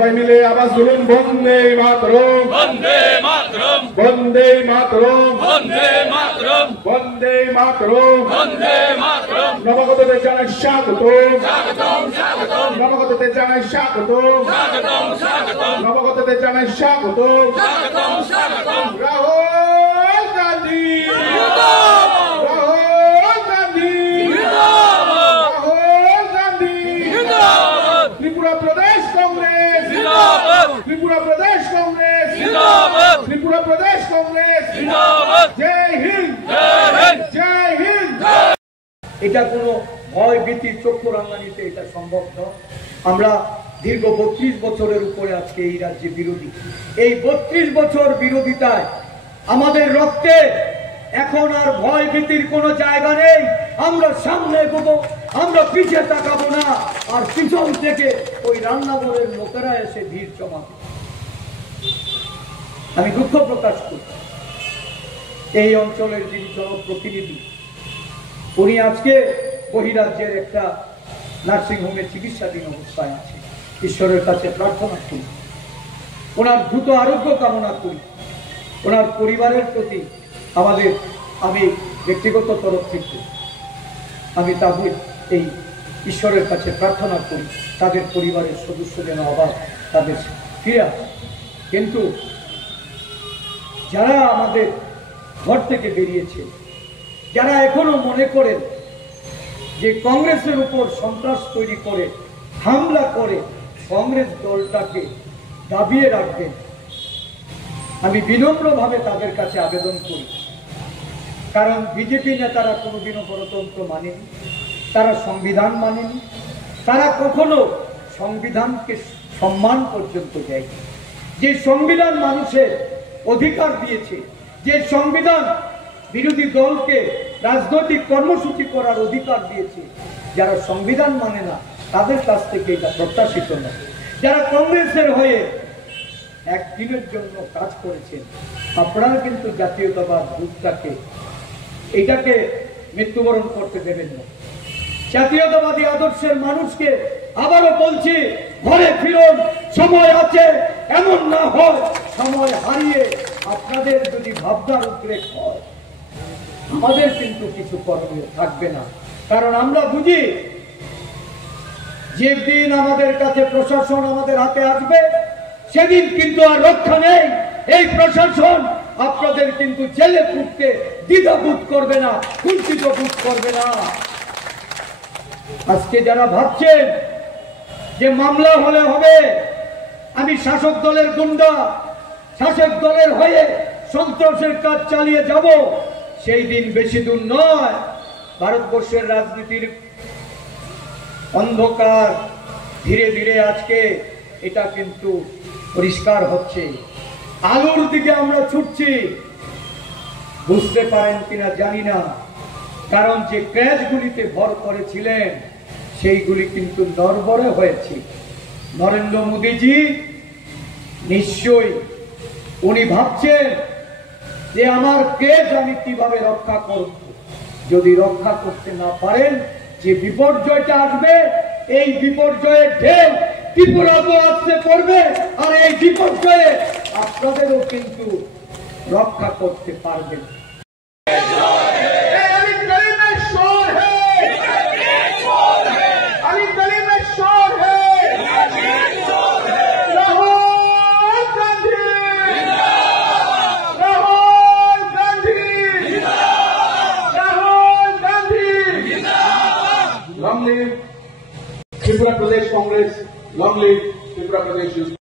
সবাই মিলে আওয়াজ তুলুন, বন্দে মাতরম, বন্দে মাতরম, বন্দে মাতরম, বন্দে মাতরম, বন্দে মাতরম, বন্দে মাতরম। নবাগতদের জানাই স্বাগত, স্বাগতম স্বাগতম, নবাগতদের জানাই স্বাগত, স্বাগতম স্বাগতম, নবাগতদের জানাই স্বাগত। স্বাগতম স্বাগতম। রাহুল গান্ধী, জিন্দাবাদ, রাহুল গান্ধী, জিন্দাবাদ, রাহুল গান্ধী, জিন্দাবাদ, ত্রিপুরা প্রদেশ কংগ্রেস, জিন্দাবাদ, ত্রিপুরা প্রদেশ কংগ্রেস, জিন্দাবাদ, ত্রিপুরা প্রদেশ কংগ্রেস। জিন্দাবাদ। জয় হিন্দ, জয় হিন্দ, জয় হিন্দ। এটা কোনো ভয় ভীতি চক্ষু রাঙানিতে এটা সম্ভব নয়। আমরা দীর্ঘ 32 বছরের উপরে আজকে এই রাজ্যে বিরোধী। এই 32 বছর বিরোধিতায় আমাদের রক্তে এখন আর ভয় ভীতির কোনো জায়গা নেই। আমরা সামনে এগোবো, আমরা পিছিয়ে তাকাবো না। আর পিছন থেকে ওই রান্নাঘরের লোকেরা এসে ভিড় জমাবে। আমি দুঃখ প্রকাশ করি, এই অঞ্চলের যিনি জনপ্রতিনিধি উনি আজকে বহিরাজ্যের একটা নার্সিংহোমে চিকিৎসাধীন অবস্থায় আছে। ঈশ্বরের কাছে প্রার্থনা করি, ওনার দ্রুত আরোগ্য কামনা করি। ওনার পরিবারের প্রতি আমি ব্যক্তিগত তরফ থেকে আমি তাদের এই ঈশ্বরের কাছে প্রার্থনা করি তাদের পরিবারের সদস্য যেন আবার তাদের ফিরে আসে। কিন্তু যারা আমাদের ঘর থেকে বেরিয়েছে, যারা এখনো মনে করেন যে কংগ্রেসের উপর সন্ত্রাস তৈরি করে হামলা করে কংগ্রেস দলটাকে দাবিয়ে রাখবেন, আমি বিনম্রভাবে তাদের কাছে আবেদন করি। কারণ বিজেপি নেতারা কোনোদিনও গণতন্ত্র মানেনি, তারা সংবিধান মানেনি, তারা কখনো সংবিধানকে সম্মান পর্যন্ত দেয়নি। যে সংবিধান মানুষের অধিকার দিয়েছে, যে সংবিধান বিরোধী দলকে রাজনৈতিক কর্মসূচি করার অধিকার দিয়েছে, যারা সংবিধান মানে না তাদের কাছ থেকে এটা প্রত্যাশিত নয়। যারা কংগ্রেসের হয়ে একদিনের জন্য কাজ করেছেন, আপনারা কিন্তু জাতীয়তাবাদ রূপটাকে এটাকে মৃত্যুবরণ করতে দেবেন না। জাতীয়তাবাদী আদর্শের মানুষকে আবারও বলছি, ঘরে ফিরুন, সময় আছে। এমন না হয় সময় হারিয়ে আপনাদের যদি ভাবনার উদ্রেক হয়, আমাদের কিন্তু কিছু করণীয় থাকবে না। কারণ আমরা বুঝি যেদিন আমাদের কাছে প্রশাসন আমাদের হাতে আসবে সেদিন কিন্তু আর রক্ষা নেই। এই প্রশাসন আপনাদের কিন্তু জেলে পুরতে দ্বিধাবোধ করবে না, কুণ্ঠিত বোধ করবে না। আজকে যারা ভাবছেন যে মামলা হলে হবে, আমি শাসক দলের গুন্ডা, শাসক দলের হয়ে সন্ত্রাসের কাজ চালিয়ে যাব, সেই দিন বেশি দূর নয়। ভারতবর্ষের রাজনীতির অন্ধকার ধীরে ধীরে আজকে এটা কিন্তু পরিষ্কার হচ্ছে। আলোর দিকে আমরা ছুটছি, বুঝতে পারেন কিনা জানি না। কারণ যে ক্র্যাশগুলিতে ভর করেছিলেন সেইগুলি কিন্তু নড়বড়ে হয়েছে। নরেন্দ্র মোদীজি নিশ্চয়ই উনি ভাবছেন যে আমার ক্রেজ আমি কিভাবে রক্ষা করব। যদি রক্ষা করতে না পারেন, যে বিপর্যয়টা আসবে, এই বিপর্যয়ের ঢেউ ত্রিপুরাকেও আসতে পড়বে। আর এই বিপর্যয়ে আপনাদেরও কিন্তু রক্ষা করতে পারবেন। Long live Tripura Pradesh Congress, long live Tripura Pradesh Youth.